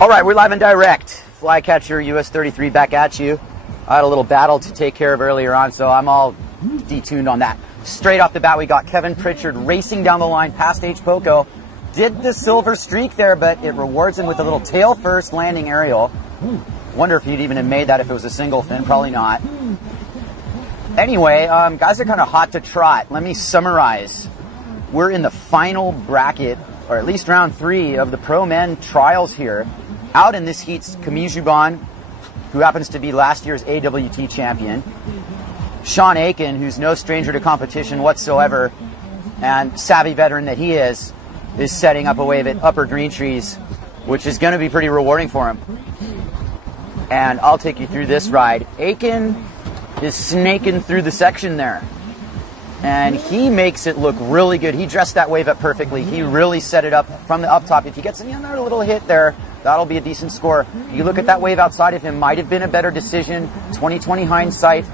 All right, we're live and direct. Flycatcher US 33 back at you. I had a little battle to take care of earlier on, so I'm all detuned on that. Straight off the bat, we got Kevin Pritchard racing down the line past H. Poco. Did the silver streak there, but it rewards him with a little tail first landing aerial. Wonder if he'd even have made that if it was a single fin. Probably not. Anyway, guys are kind of hot to trot. Let me summarize. We're in the final bracket, or at least round 3 of the Pro Men trials here. Out in this heat's Camille Juban, who happens to be last year's AWT champion. Sean Aiken, who's no stranger to competition whatsoever, and savvy veteran that he is setting up a wave at Upper Green Trees, which is going to be pretty rewarding for him. And I'll take you through this ride. Aiken is snaking through the section there, and he makes it look really good. He dressed that wave up perfectly. He really set it up from the up top. If he gets another little hit there, that'll be a decent score. You look at that wave outside of him, might have been a better decision. 2020 hindsight.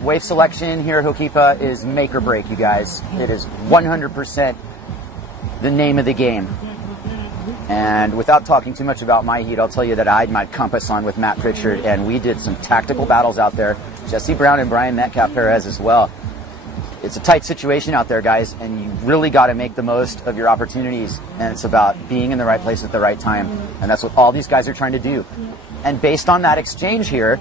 Wave selection here at Hokipa is make or break, you guys. It is 100% the name of the game. And without talking too much about my heat, I'll tell you that I had my compass on with Matt Pritchard, and we did some tactical battles out there. Jesse Brown and Brian Metcalf Perez as well. It's a tight situation out there, guys, and you really got to make the most of your opportunities. And it's about being in the right place at the right time. And that's what all these guys are trying to do. And based on that exchange here,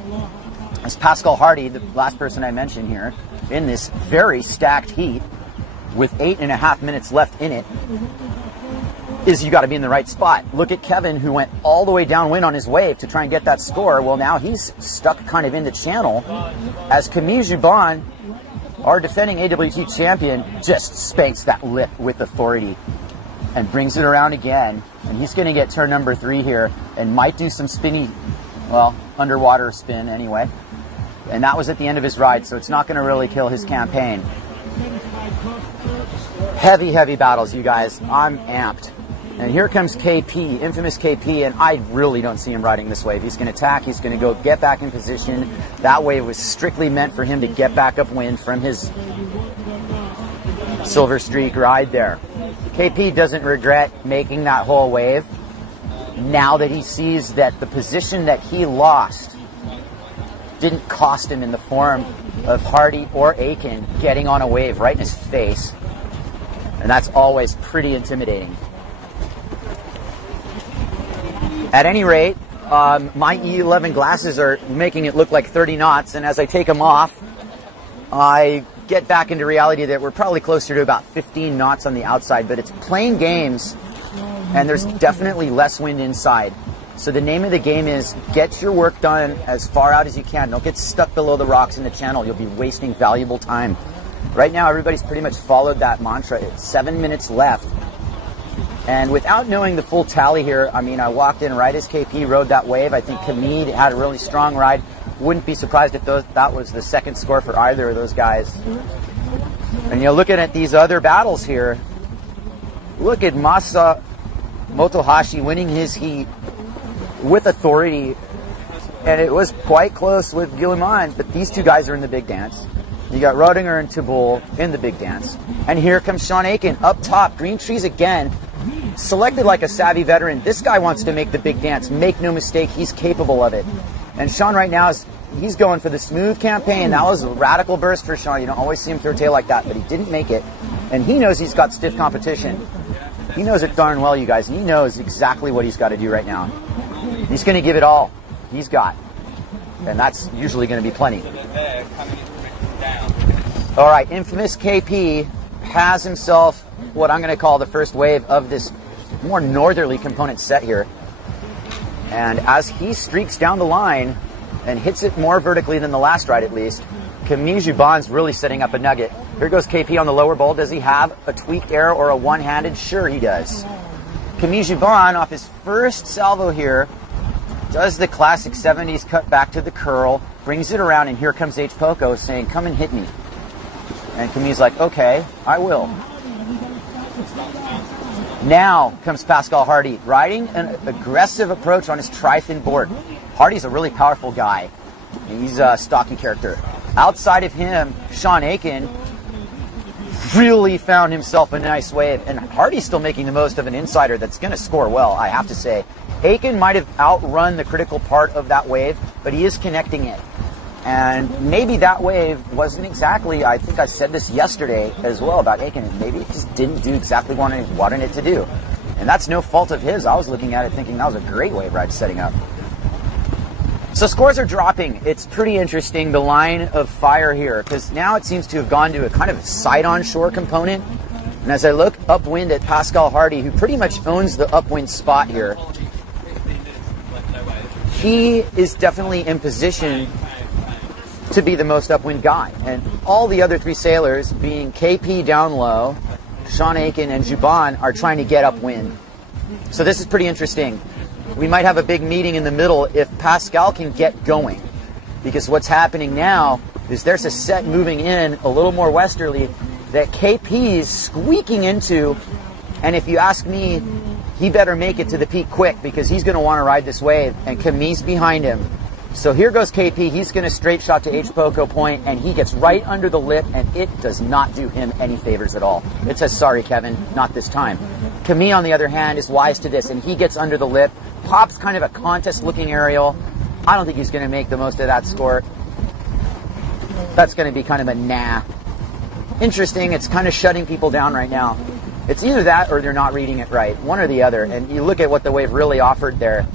is Pascal Hardy, the last person I mentioned here, in this very stacked heat with 8.5 minutes left in it, is you got to be in the right spot. Look at Kevin, who went all the way downwind on his wave to try and get that score. Well, now he's stuck kind of in the channel as Camille Juban, our defending AWT champion, just spanks that lip with authority and brings it around again. And he's going to get turn number 3 here and might do some spinny, well, underwater spin anyway. And that was at the end of his ride, so it's not going to really kill his campaign. Heavy, heavy battles, you guys. I'm amped. And here comes KP, infamous KP, and I really don't see him riding this wave. He's going to attack, he's going to go get back in position. That wave was strictly meant for him to get back upwind from his silver streak ride there. KP doesn't regret making that whole wave now that he sees that the position that he lost didn't cost him in the form of Hardy or Aiken getting on a wave right in his face. And that's always pretty intimidating. At any rate, my E11 glasses are making it look like 30 knots, and as I take them off, I get back into reality that we're probably closer to about 15 knots on the outside, but it's playing games, and there's definitely less wind inside. So the name of the game is get your work done as far out as you can. Don't get stuck below the rocks in the channel. You'll be wasting valuable time. Right now, everybody's pretty much followed that mantra. It's 7 minutes left. And without knowing the full tally here, I mean, I walked in right as KP rode that wave. I think Camille had a really strong ride. Wouldn't be surprised if that was the second score for either of those guys. And you're looking at these other battles here. Look at Masa Motohashi winning his heat with authority. And it was quite close with Guillemot, but these two guys are in the big dance. You got Rodinger and Thibault in the big dance. And here comes Sean Aiken up top, green trees again. Selected like a savvy veteran. This guy wants to make the big dance. Make no mistake, he's capable of it. And Sean right now, he's going for the smooth campaign. That was a radical burst for Sean. You don't always see him throw tail like that, but he didn't make it. And he knows he's got stiff competition. He knows it darn well, you guys. And he knows exactly what he's got to do right now. He's going to give it all he's got. And that's usually going to be plenty. All right, infamous KP has himself what I'm going to call the first wave of this more northerly component set here. And as he streaks down the line and hits it more vertically than the last ride at least, Camille Juban's really setting up a nugget. Here goes KP on the lower bowl. Does he have a tweaked air or a one-handed? Sure he does. Camille Juban off his first salvo here does the classic 70s cut back to the curl, brings it around, and here comes H. Poco saying, come and hit me. And Camille's like, okay, I will. Now comes Pascal Hardy, riding an aggressive approach on his tri-fin board. Hardy's a really powerful guy. He's a stocky character. Outside of him, Sean Aiken really found himself a nice wave. And Hardy's still making the most of an insider that's going to score well, I have to say. Aiken might have outrun the critical part of that wave, but he is connecting it. And maybe that wave wasn't exactly, I think I said this yesterday as well about Aiken, maybe it just didn't do exactly what it wanted it to do. And that's no fault of his. I was looking at it thinking that was a great wave ride setting up. So scores are dropping. It's pretty interesting, the line of fire here, because now it seems to have gone to a kind of side-on shore component. And as I look upwind at Pascal Hardy, who pretty much owns the upwind spot here, he is definitely in position to be the most upwind guy. And all the other three sailors, being KP down low, Sean Aiken, and Juban, are trying to get upwind. So this is pretty interesting. We might have a big meeting in the middle if Pascal can get going. Because what's happening now is there's a set moving in a little more westerly that KP is squeaking into. And if you ask me, he better make it to the peak quick because he's going to want to ride this wave. And Camille's behind him. So here goes KP. He's going to straight shot to H Poco Point, and he gets right under the lip, and it does not do him any favors at all. It says, sorry, Kevin, not this time. Camille, on the other hand, is wise to this, and he gets under the lip, pops kind of a contest-looking aerial. I don't think he's going to make the most of that score. That's going to be kind of a nah. Interesting. It's kind of shutting people down right now. It's either that or they're not reading it right, one or the other. And you look at what the wave really offered there.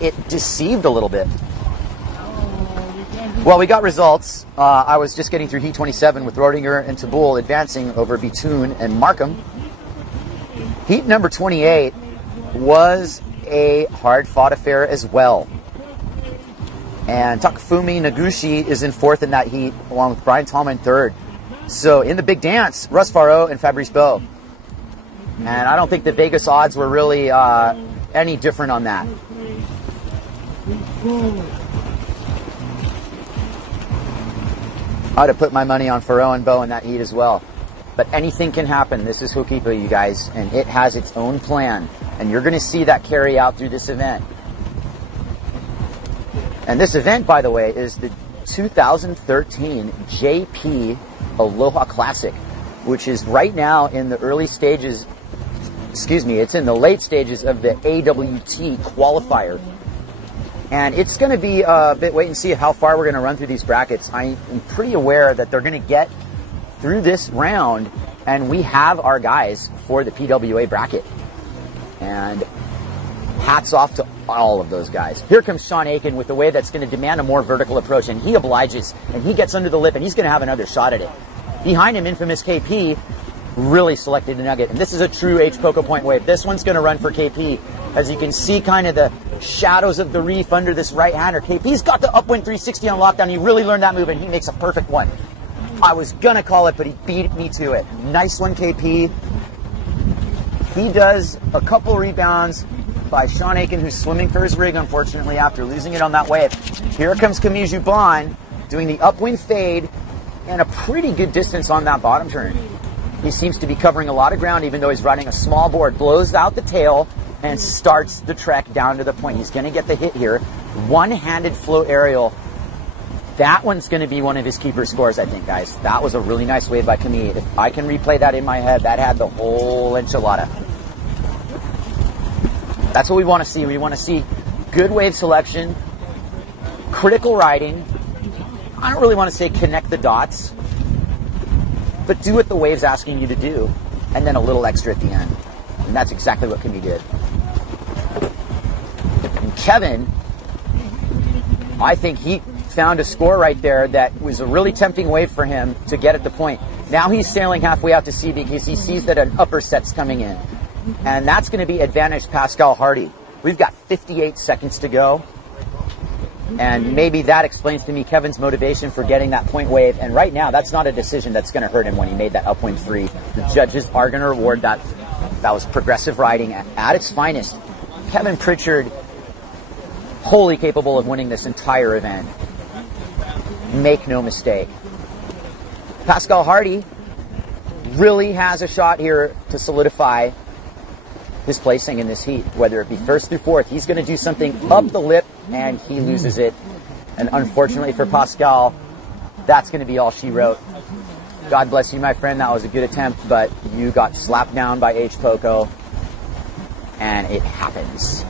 It deceived a little bit. Well, we got results. I was just getting through Heat 27 with Rodinger and Tabul advancing over Betoon and Markham. Heat number 28 was a hard-fought affair as well. And Takafumi Naguchi is in fourth in that heat, along with Brian Tallman third. So in the big dance, Russ Faro and Fabrice Beau. And I don't think the Vegas odds were really any different on that. I'd have put my money on Faro and Beau in that heat as well. But anything can happen. This is Hokipa, you guys, and it has its own plan. And you're going to see that carry out through this event. And this event, by the way, is the 2013 JP Aloha Classic, which is right now in the early stages, it's in the late stages of the AWT qualifier. And it's going to be a bit wait and see how far we're going to run through these brackets. I am pretty aware that they're going to get through this round, and we have our guys for the PWA bracket. And hats off to all of those guys. Here comes Sean Aiken with the wave that's going to demand a more vertical approach, and he obliges, and he gets under the lip, and he's going to have another shot at it. Behind him, infamous KP really selected a nugget, and this is a true H Poco Point wave. This one's going to run for KP. As you can see kind of the shadows of the reef under this right-hander. KP's got the upwind 360 on lockdown. He really learned that move, and he makes a perfect one. I was going to call it, but he beat me to it. Nice one, KP. He does a couple rebounds by Sean Aiken, who's swimming for his rig, unfortunately, after losing it on that wave. Here comes Camille Juban doing the upwind fade and a pretty good distance on that bottom turn. He seems to be covering a lot of ground, even though he's riding a small board. Blows out the tail and starts the trek down to the point. He's going to get the hit here. One-handed float aerial. That one's going to be one of his keeper scores, I think, guys. That was a really nice wave by Camille. If I can replay that in my head, that had the whole enchilada. That's what we want to see. We want to see good wave selection, critical riding. I don't really want to say connect the dots, but do what the wave's asking you to do, and then a little extra at the end. And that's exactly what Camille did. And Kevin, I think he found a score right there that was a really tempting wave for him to get at the point. Now he's sailing halfway out to sea because he sees that an upper set's coming in. And that's going to be advantage Pascal Hardy. We've got 58 seconds to go. And maybe that explains to me Kevin's motivation for getting that point wave. And right now, that's not a decision that's going to hurt him when he made that upwind three. The judges are going to reward that. That was progressive riding at its finest. Kevin Pritchard, wholly capable of winning this entire event. Make no mistake. Pascal Hardy really has a shot here to solidify his placing in this heat, whether it be first through fourth. He's going to do something up the lip, and he loses it. And unfortunately for Pascal, that's going to be all she wrote. God bless you, my friend. That was a good attempt, but you got slapped down by H Poco. and it happens.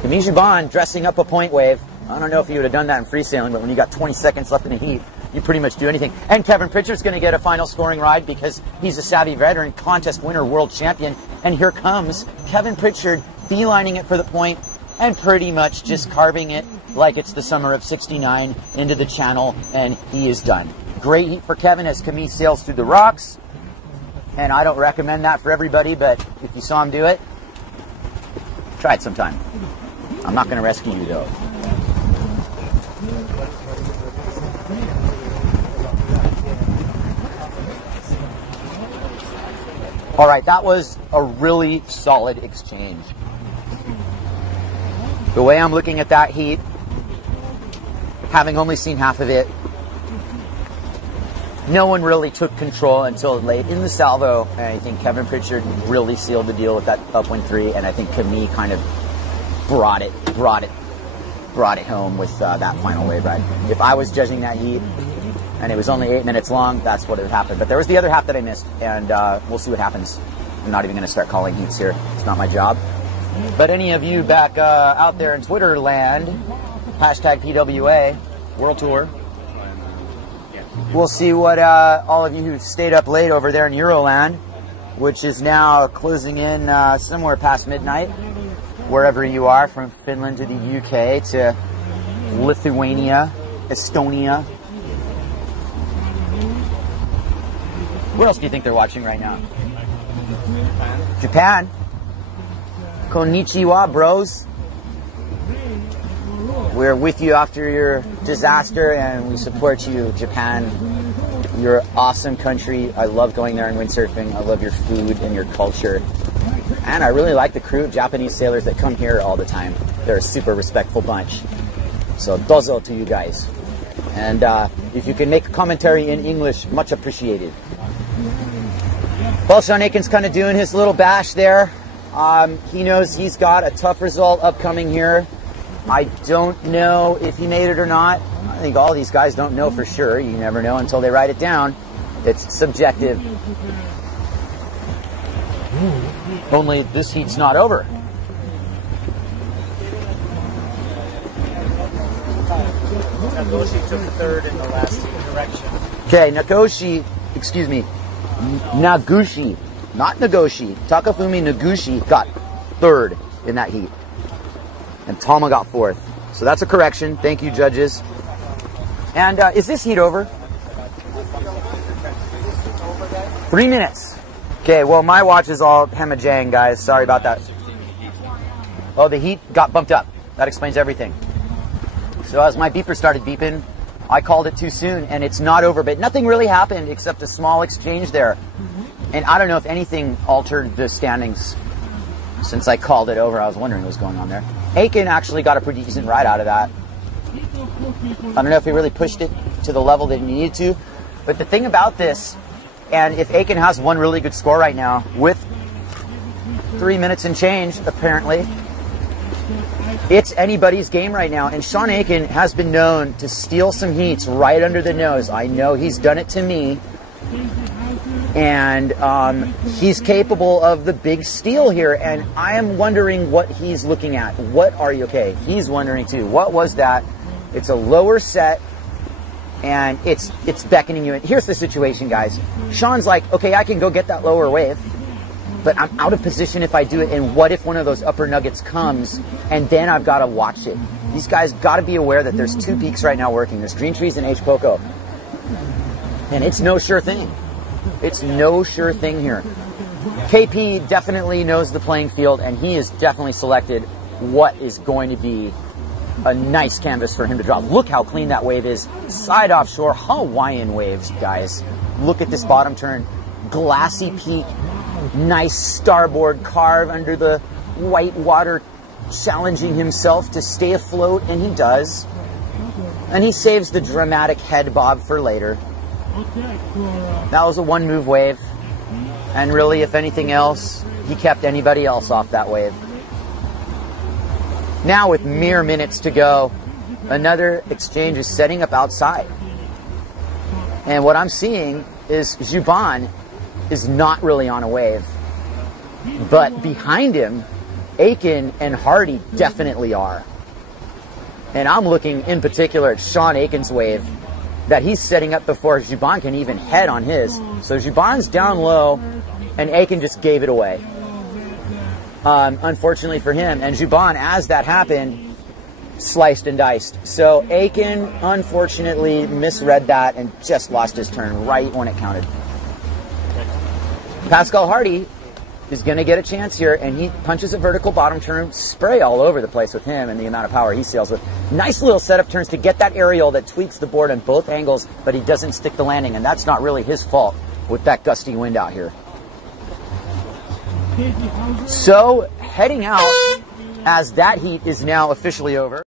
Camille Juban dressing up a point wave. I don't know if he would have done that in freesailing, but when you got 20 seconds left in the heat, you pretty much do anything. And Kevin Pritchard's going to get a final scoring ride because he's a savvy veteran, contest winner, world champion. And here comes Kevin Pritchard beelining it for the point and pretty much just carving it like it's the summer of '69 into the channel, and he is done. Great heat for Kevin as Camille sails through the rocks. And I don't recommend that for everybody, but if you saw him do it, try it sometime. I'm not going to rescue you though. All right, that was a really solid exchange. The way I'm looking at that heat, having only seen half of it, no one really took control until late in the salvo, and I think Kevin Pritchard really sealed the deal with that upwind 3, and I think Camille kind of brought it home with that final wave ride. If I was judging that heat, and it was only 8 minutes long, that's what would happen. But there was the other half that I missed, and we'll see what happens. I'm not even going to start calling heats here. It's not my job. But any of you back out there in Twitter land, hashtag PWA, World Tour, we'll see what all of you who've stayed up late over there in Euroland, which is now closing in somewhere past midnight, wherever you are, from Finland to the UK to Lithuania, Estonia. Where else do you think they're watching right now? Japan. Konnichiwa, bros. We're with you after your disaster, and we support you, Japan. You're an awesome country. I love going there and windsurfing. I love your food and your culture. And I really like the crew of Japanese sailors that come here all the time. They're a super respectful bunch. So dozo to you guys. And if you can make a commentary in English, much appreciated. Well, Sean Aiken's kind of doing his little bash there. He knows he's got a tough result upcoming here. I don't know if he made it or not. I think all these guys don't know for sure. You never know until they write it down. It's subjective. Only this heat's not over. Nagoshi took third in the last direction. Okay, Nagoshi, excuse me, Nagushi, not Nagoshi. Takafumi Nagushi got third in that heat. And Tama got fourth. So that's a correction. Thank you, judges. And is this heat over? 3 minutes. Okay, well, my watch is all hemajang, guys. Sorry about that. Oh, the heat got bumped up. That explains everything. So as my beeper started beeping, I called it too soon, and it's not over. But nothing really happened except a small exchange there. And I don't know if anything altered the standings since I called it over. I was wondering what was going on there. Aiken actually got a pretty decent ride out of that. I don't know if he really pushed it to the level that he needed to. But the thing about this, and if Aiken has one really good score right now, with 3 minutes and change, apparently, it's anybody's game right now. And Sean Aiken has been known to steal some heats right under the nose. I know he's done it to me. And he's capable of the big steal here. And I am wondering what he's looking at. What are you? Okay, he's wondering too. What was that? It's a lower set. And it's beckoning you in. Here's the situation, guys. Sean's like, okay, I can go get that lower wave, but I'm out of position if I do it. And what if one of those upper nuggets comes, and then I've got to watch it? These guys got to be aware that there's two peaks right now working. There's Green Trees and H. Poco. And it's no sure thing. It's no sure thing here. KP definitely knows the playing field, and he has definitely selected what is going to be a nice canvas for him to drop. Look how clean that wave is. Side offshore, Hawaiian waves, guys. Look at this bottom turn. Glassy peak. Nice starboard carve under the white water, challenging himself to stay afloat, and he does. And he saves the dramatic head bob for later. That was a one move wave. And really, if anything else, he kept anybody else off that wave. Now with mere minutes to go, another exchange is setting up outside. And what I'm seeing is Juban is not really on a wave. But behind him, Aiken and Hardy definitely are. And I'm looking in particular at Sean Aiken's wave that he's setting up before Juban can even head on his. So Juban's down low, and Aiken just gave it away. Unfortunately for him. And Juban, as that happened, sliced and diced. So Aiken, unfortunately, misread that and just lost his turn right when it counted. Pascal Hardy is going to get a chance here, and he punches a vertical bottom turn, spray all over the place with him and the amount of power he sails with. Nice little setup turns to get that aerial that tweaks the board on both angles, but he doesn't stick the landing, and that's not really his fault with that gusty wind out here. So, heading out as that heat is now officially over.